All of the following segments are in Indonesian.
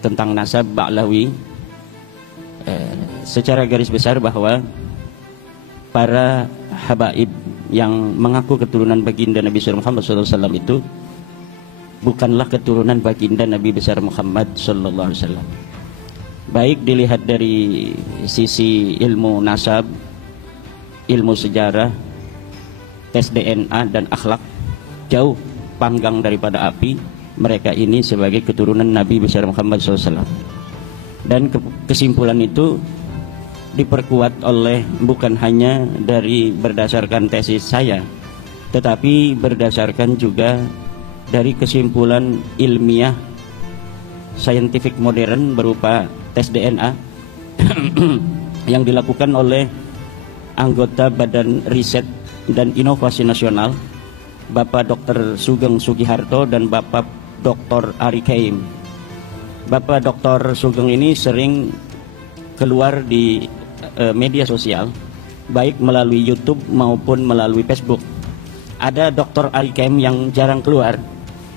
tentang nasab Ba'lawi, secara garis besar bahwa para habaib yang mengaku keturunan baginda Nabi besar Muhammad SAW itu bukanlah keturunan baginda Nabi besar Muhammad SAW. Baik dilihat dari sisi ilmu nasab, ilmu sejarah, tes DNA dan akhlak, jauh panggang daripada api mereka ini sebagai keturunan Nabi besar Muhammad SAW. Dan kesimpulan itu diperkuat oleh bukan hanya dari berdasarkan tesis saya, tetapi berdasarkan juga dari kesimpulan ilmiah saintifik modern berupa tes DNA yang dilakukan oleh anggota Badan Riset dan Inovasi Nasional Bapak Dr. Sugeng Sugiharto dan Bapak Dr. Ari Kaim. Bapak Dr. Sugeng ini sering keluar di media sosial, baik melalui YouTube maupun melalui Facebook. Ada Dr. Ari Kaim yang jarang keluar,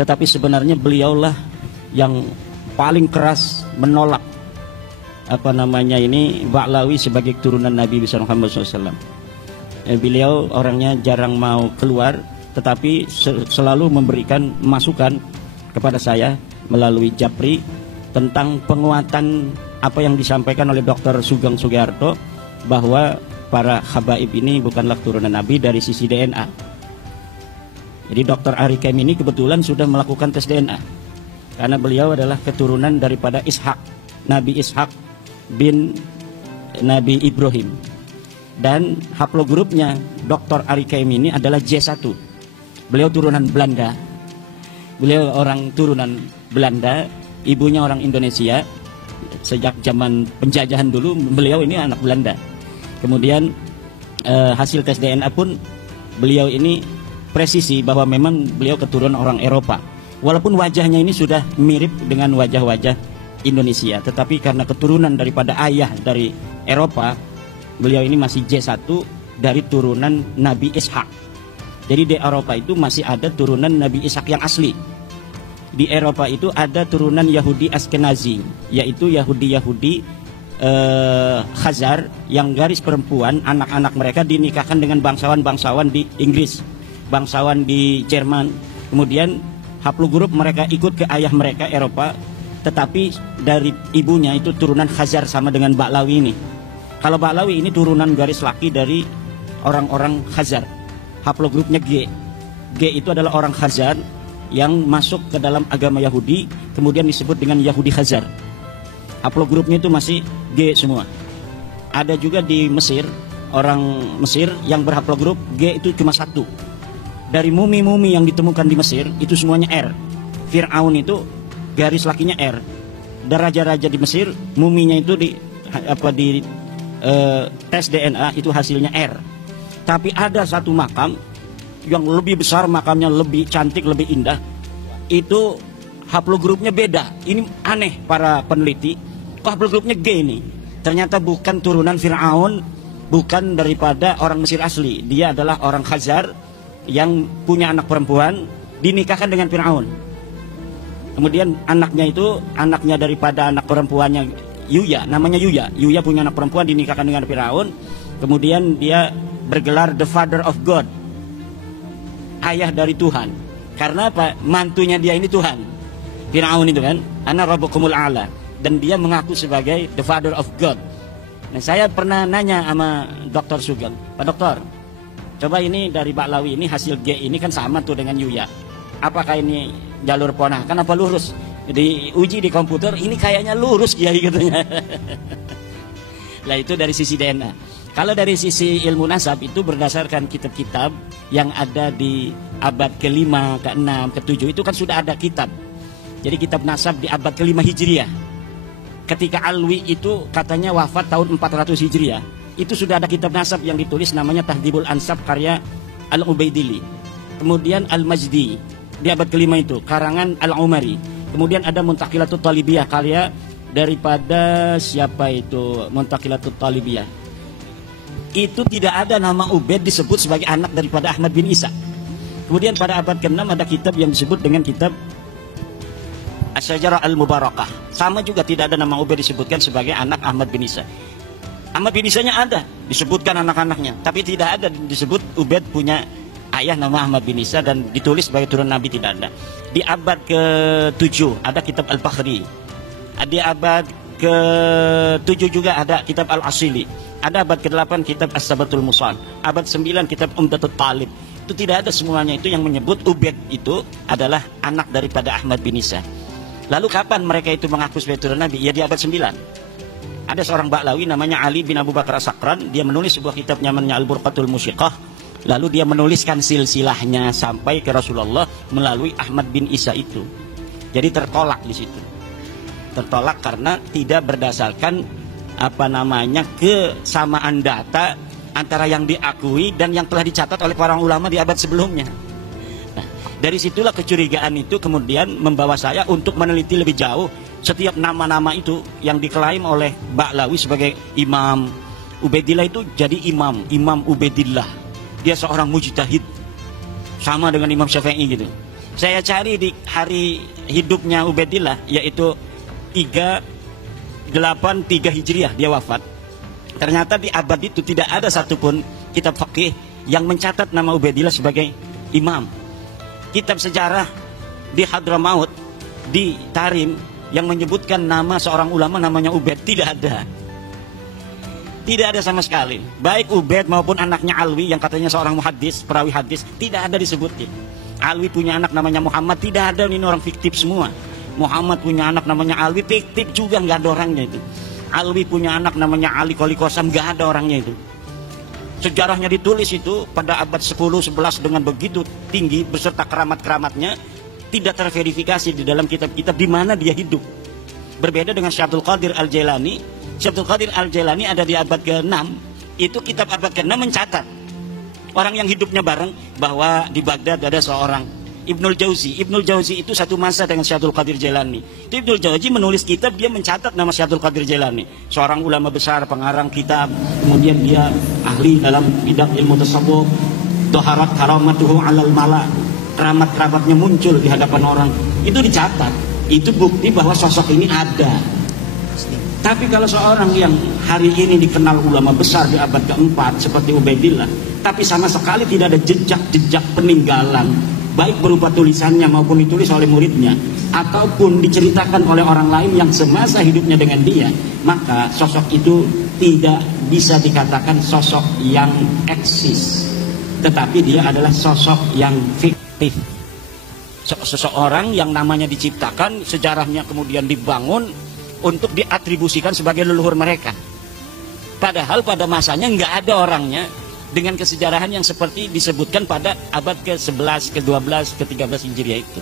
tetapi sebenarnya beliaulah yang paling keras menolak Ba'lawi sebagai keturunan Nabi besar Muhammad SAW. Beliau orangnya jarang mau keluar, tetapi selalu memberikan masukan kepada saya melalui Japri tentang penguatan apa yang disampaikan oleh Dr. Sugeng Sugiharto, bahwa para habaib ini bukanlah keturunan Nabi dari sisi DNA. Jadi Dr. Ari Kaim ini kebetulan sudah melakukan tes DNA, karena beliau adalah keturunan daripada Ishak, Nabi Ishak bin Nabi Ibrahim. Dan haplogrupnya Dr. Ari Kaim ini adalah J1. Beliau turunan Belanda. Beliau orang turunan Belanda, ibunya orang Indonesia. Sejak zaman penjajahan dulu beliau ini anak Belanda. Kemudian hasil tes DNA pun beliau ini presisi bahwa memang beliau keturunan orang Eropa. Walaupun wajahnya ini sudah mirip dengan wajah-wajah Indonesia, tetapi karena keturunan daripada ayah dari Eropa, beliau ini masih J1 dari turunan Nabi Ishak. Jadi di Eropa itu masih ada turunan Nabi Ishak yang asli. Di Eropa itu ada turunan Yahudi Askenazi, yaitu Yahudi Khazar yang garis perempuan, anak-anak mereka dinikahkan dengan bangsawan-bangsawan di Inggris, bangsawan di Jerman. Kemudian haplogrup mereka ikut ke ayah mereka Eropa, tetapi dari ibunya itu turunan Khazar sama dengan Ba'lawi ini. Kalau Ba'lawi ini turunan garis laki dari orang-orang Khazar. Haplogrupnya G. G itu adalah orang Khazar yang masuk ke dalam agama Yahudi, kemudian disebut dengan Yahudi Khazar. Haplogrupnya itu masih G semua. Ada juga di Mesir, orang Mesir yang berhaplogrup G itu cuma satu. Dari mumi-mumi yang ditemukan di Mesir itu semuanya R. Fir'aun itu garis lakinya R. Dan raja-raja di Mesir muminya itu di tes DNA itu hasilnya R. Tapi ada satu makam yang lebih besar, makamnya lebih cantik, lebih indah, itu haplogrupnya beda. Ini aneh para peneliti, kok haplogrupnya G ini? Ternyata bukan turunan Fir'aun, bukan daripada orang Mesir asli. Dia adalah orang Khazar yang punya anak perempuan, dinikahkan dengan Fir'aun. Kemudian anaknya daripada anak perempuannya Yuya, namanya Yuya. Yuya punya anak perempuan, dinikahkan dengan Fir'aun. Kemudian dia bergelar the father of God, ayah dari Tuhan. Karena apa? Mantunya dia ini Tuhan. Fir'aun itu kan, ana rabbukumul a'la, dan dia mengaku sebagai the father of God. Nah, saya pernah nanya sama Dr. Sugeng, Pak Dokter, coba ini dari Ba'lawi ini hasil G ini kan sama tuh dengan Yuya. Apakah ini jalur ponakan apa lurus? Diuji di komputer, ini kayaknya lurus Kiai katanya. Lah itu dari sisi DNA. Kalau dari sisi ilmu nasab itu berdasarkan kitab-kitab yang ada di abad ke-5, ke-6, ke-7 itu kan sudah ada kitab. Jadi kitab nasab di abad ke-5 Hijriah. Ketika Alwi itu katanya wafat tahun 400 Hijriah, itu sudah ada kitab nasab yang ditulis namanya Tahdhibul Ansab karya Al-Ubaidili. Kemudian Al-Majdi di abad ke-5 itu karangan Al-Umari. Kemudian ada Muntaqilatut Talibiyah karya daripada siapa itu? Muntaqilatut Talibiyah. Itu tidak ada nama Ubaid disebut sebagai anak daripada Ahmad bin Isa. Kemudian pada abad ke-6 ada kitab yang disebut dengan kitab Asy-Syajarah Al-Mubarakah. Sama juga tidak ada nama Ubaid disebutkan sebagai anak Ahmad bin Isa. Ahmad bin Isa-nya ada disebutkan anak-anaknya, tapi tidak ada disebut Ubaid punya ayah nama Ahmad bin Isa dan ditulis sebagai turun Nabi, tidak ada. Di abad ke-7 ada kitab Al-Bakhri. Di abad ke-7 juga ada kitab Al-Asili. Ada abad ke-8 kitab As-Sabatul Musan. Abad 9 kitab Umdatul Talib. Itu tidak ada semuanya itu yang menyebut Ubaid itu adalah anak daripada Ahmad bin Isa. Lalu kapan mereka itu mengaku sebagai turun Nabi? Ya di abad 9. Ada seorang Ba'lawi namanya Ali bin Abu Bakar As-Sakran. Dia menulis sebuah kitab namanya Al-Burqatul Musyiqah. Lalu dia menuliskan silsilahnya sampai ke Rasulullah melalui Ahmad bin Isa itu. Jadi tertolak di situ. Tertolak karena tidak berdasarkan kesamaan data antara yang diakui dan yang telah dicatat oleh para ulama di abad sebelumnya. Nah, dari situlah kecurigaan itu kemudian membawa saya untuk meneliti lebih jauh setiap nama-nama itu yang diklaim oleh Ba'lawi sebagai imam. Ubaidillah itu jadi Imam Ubaidillah. Dia seorang mujtahid, sama dengan Imam Syafi'i gitu. Saya cari di hari hidupnya Ubaidillah, yaitu 383 Hijriah dia wafat. Ternyata di abad itu tidak ada satupun kitab fikih yang mencatat nama Ubaidillah sebagai imam. Kitab sejarah di Hadramaut, di Tarim, yang menyebutkan nama seorang ulama namanya Ubaid tidak ada. Tidak ada sama sekali. Baik Ubaid maupun anaknya Alwi yang katanya seorang muhaddis, perawi hadis, tidak ada disebutin. Alwi punya anak namanya Muhammad, tidak ada, ini orang fiktif semua. Muhammad punya anak namanya Alwi, fiktif juga, nggak ada orangnya itu. Alwi punya anak namanya Ali Qoli Qasam, nggak ada orangnya itu. Sejarahnya ditulis itu pada abad 10-11 dengan begitu tinggi beserta keramat-keramatnya, tidak terverifikasi di dalam kitab-kitab di mana dia hidup. Berbeda dengan Syekh Abdul Qadir Al-Jailani. Syekh Abdul Qadir Al-Jailani ada di abad ke-6. Itu kitab abad ke-6 mencatat orang yang hidupnya bareng bahwa di Baghdad ada seorang Ibnul Jauzi. Ibnul Jauzi itu satu masa dengan Syekh Abdul Qadir Jailani. Itu Ibnul Jauzi menulis kitab, dia mencatat nama Syekh Abdul Qadir Jailani, seorang ulama besar, pengarang kitab. Kemudian dia ahli dalam bidang ilmu tasawuf. Dhaharat karamatuhu 'alal mala. Keramat-keramatnya muncul di hadapan orang. Itu dicatat. Itu bukti bahwa sosok ini ada. Tapi kalau seorang yang hari ini dikenal ulama besar di abad ke-4 seperti Ubaidillah, tapi sama sekali tidak ada jejak-jejak peninggalan, baik berupa tulisannya maupun ditulis oleh muridnya, ataupun diceritakan oleh orang lain yang semasa hidupnya dengan dia, maka sosok itu tidak bisa dikatakan sosok yang eksis, tetapi dia adalah sosok yang fiktif. Seseorang yang namanya diciptakan, sejarahnya kemudian dibangun untuk diatribusikan sebagai leluhur mereka. Padahal pada masanya nggak ada orangnya dengan kesejarahan yang seperti disebutkan pada abad ke-11, ke-12, ke-13 Hijriah itu.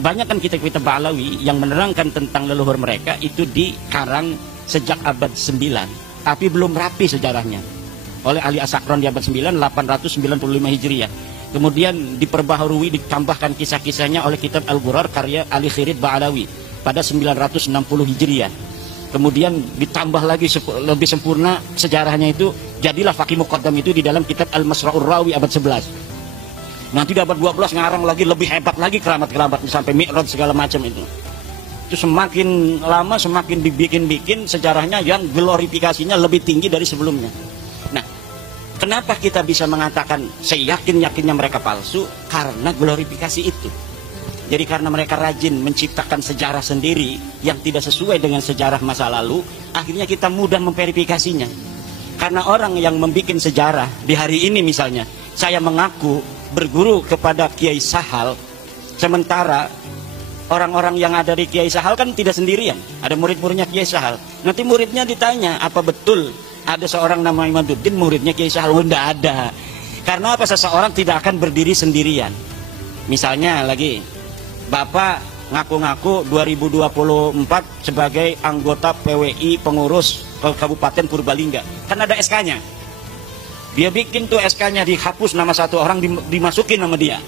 Kebanyakan kitab-kitab Ba'lawi yang menerangkan tentang leluhur mereka itu dikarang sejak abad 9, tapi belum rapi sejarahnya oleh Ali As-Sakran di abad 9, 895 Hijriah. Kemudian diperbaharui, ditambahkan kisah-kisahnya oleh kitab Al-Ghurar karya Ali Khirid Ba'lawi pada 960 Hijriah. Kemudian ditambah lagi lebih sempurna sejarahnya itu, jadilah Faqih Muqaddam itu di dalam kitab Al-Masra'ur Rawi abad 11. Nanti di abad 12 ngarang lagi lebih hebat lagi keramat-keramatnya sampai Mi'raj segala macam itu. Itu semakin lama semakin dibikin-bikin sejarahnya yang glorifikasinya lebih tinggi dari sebelumnya. Nah, kenapa kita bisa mengatakan seyakin-yakinnya mereka palsu? Karena glorifikasi itu. Jadi karena mereka rajin menciptakan sejarah sendiri yang tidak sesuai dengan sejarah masa lalu, akhirnya kita mudah memverifikasinya. Karena orang yang membuat sejarah di hari ini misalnya, saya mengaku berguru kepada Kiai Sahal, sementara orang-orang yang ada di Kiai Sahal kan tidak sendirian, ada murid-muridnya Kiai Sahal. Nanti muridnya ditanya, apa betul ada seorang nama Imaduddin muridnya Kiai Sahal? Oh, tidak ada. Karena apa? Seseorang tidak akan berdiri sendirian. Misalnya lagi, Bapak ngaku-ngaku 2024 sebagai anggota PWI pengurus Kabupaten Purbalingga. Kan ada SK-nya. Dia bikin tuh SK-nya, dihapus nama satu orang, dimasukin nama dia.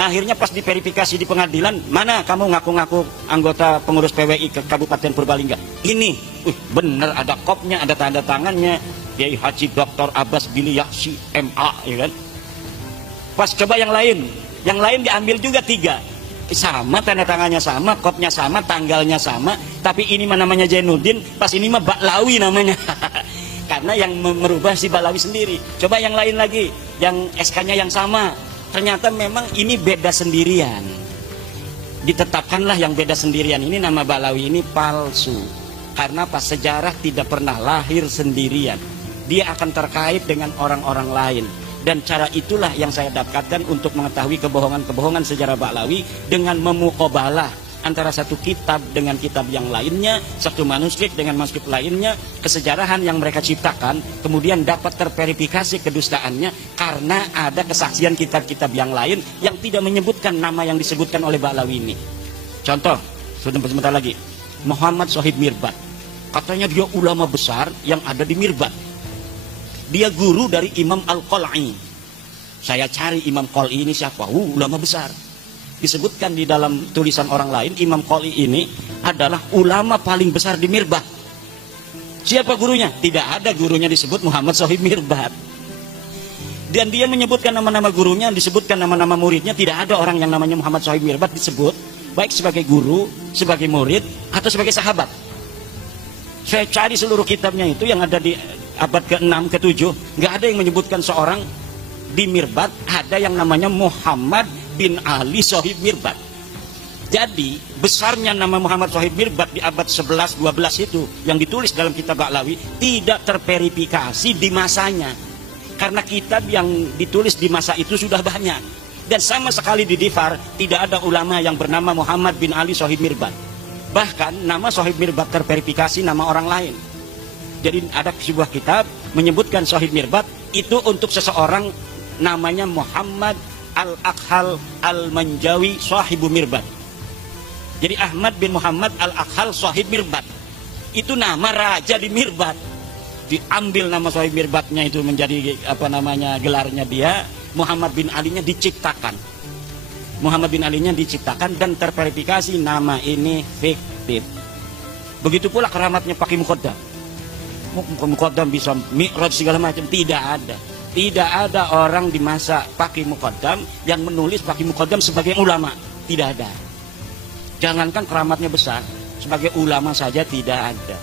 Akhirnya pas diverifikasi di pengadilan, mana kamu ngaku-ngaku anggota pengurus PWI ke Kabupaten Purbalingga? Ini, bener ada kopnya, ada tanda tangannya. Kiai Haji Dr. Abbas Bili Yaksi MA, ya kan? Pas coba yang lain diambil juga 3. sama, tanda tangannya sama, kodnya sama, tanggalnya sama, tapi ini mah namanya Jainuddin, pas ini mah Baklawi namanya. Karena yang merubah si Baklawi sendiri. Coba yang lain lagi, yang SK-nya yang sama, ternyata memang ini beda sendirian. Ditetapkanlah yang beda sendirian ini, nama Baklawi ini palsu. Karena pas sejarah tidak pernah lahir sendirian, dia akan terkait dengan orang-orang lain. Dan cara itulah yang saya dapatkan untuk mengetahui kebohongan-kebohongan sejarah Baklawi dengan memukobalah antara satu kitab dengan kitab yang lainnya, satu manuskrip dengan manuskrip lainnya, kesejarahan yang mereka ciptakan, kemudian dapat terverifikasi kedustaannya karena ada kesaksian kitab-kitab yang lain yang tidak menyebutkan nama yang disebutkan oleh Baklawi ini. Contoh, sebentar lagi, Muhammad Shahid Mirbad, katanya dia ulama besar yang ada di Mirbad. Dia guru dari Imam Al-Qal'i. Saya cari Imam Qal'i ini siapa? Ulama besar. Disebutkan di dalam tulisan orang lain, Imam Qal'i ini adalah ulama paling besar di Mirbad. Siapa gurunya? Tidak ada gurunya disebut Muhammad Shahid Mirbad. Dan dia menyebutkan nama-nama gurunya, disebutkan nama-nama muridnya. Tidak ada orang yang namanya Muhammad Shahid Mirbad disebut, baik sebagai guru, sebagai murid, atau sebagai sahabat. Saya cari seluruh kitabnya itu yang ada di abad ke-6, ke-7, nggak ada yang menyebutkan seorang di Mirbad, ada yang namanya Muhammad bin Ali Shahid Mirbad. Jadi besarnya nama Muhammad Shahid Mirbad di abad 11-12 itu yang ditulis dalam kitab Baklawi tidak terverifikasi di masanya. Karena kitab yang ditulis di masa itu sudah banyak. Dan sama sekali di Difar tidak ada ulama yang bernama Muhammad bin Ali Shahid Mirbad. Bahkan nama Shahid Mirbad terverifikasi nama orang lain. Jadi ada sebuah kitab menyebutkan Shahid Mirbad itu untuk seseorang namanya Muhammad Al-Akhal Al-Manjawi Sahibu Mirbad. Jadi Ahmad bin Muhammad Al-Akhal Shahid Mirbad itu nama raja di Mirbad. Diambil nama Shahid Mirbadnya itu menjadi gelarnya dia. Muhammad bin Ali-nya diciptakan. Muhammad bin Ali-nya diciptakan dan terverifikasi nama ini fiktif. Begitu pula keramatnya Paki Muqaddam. Muqaddam bisa mi'raj segala macam, tidak ada. Tidak ada orang di masa Paki Muqaddam yang menulis Paki Muqaddam sebagai ulama, tidak ada. Jangankan keramatnya besar, sebagai ulama saja tidak ada.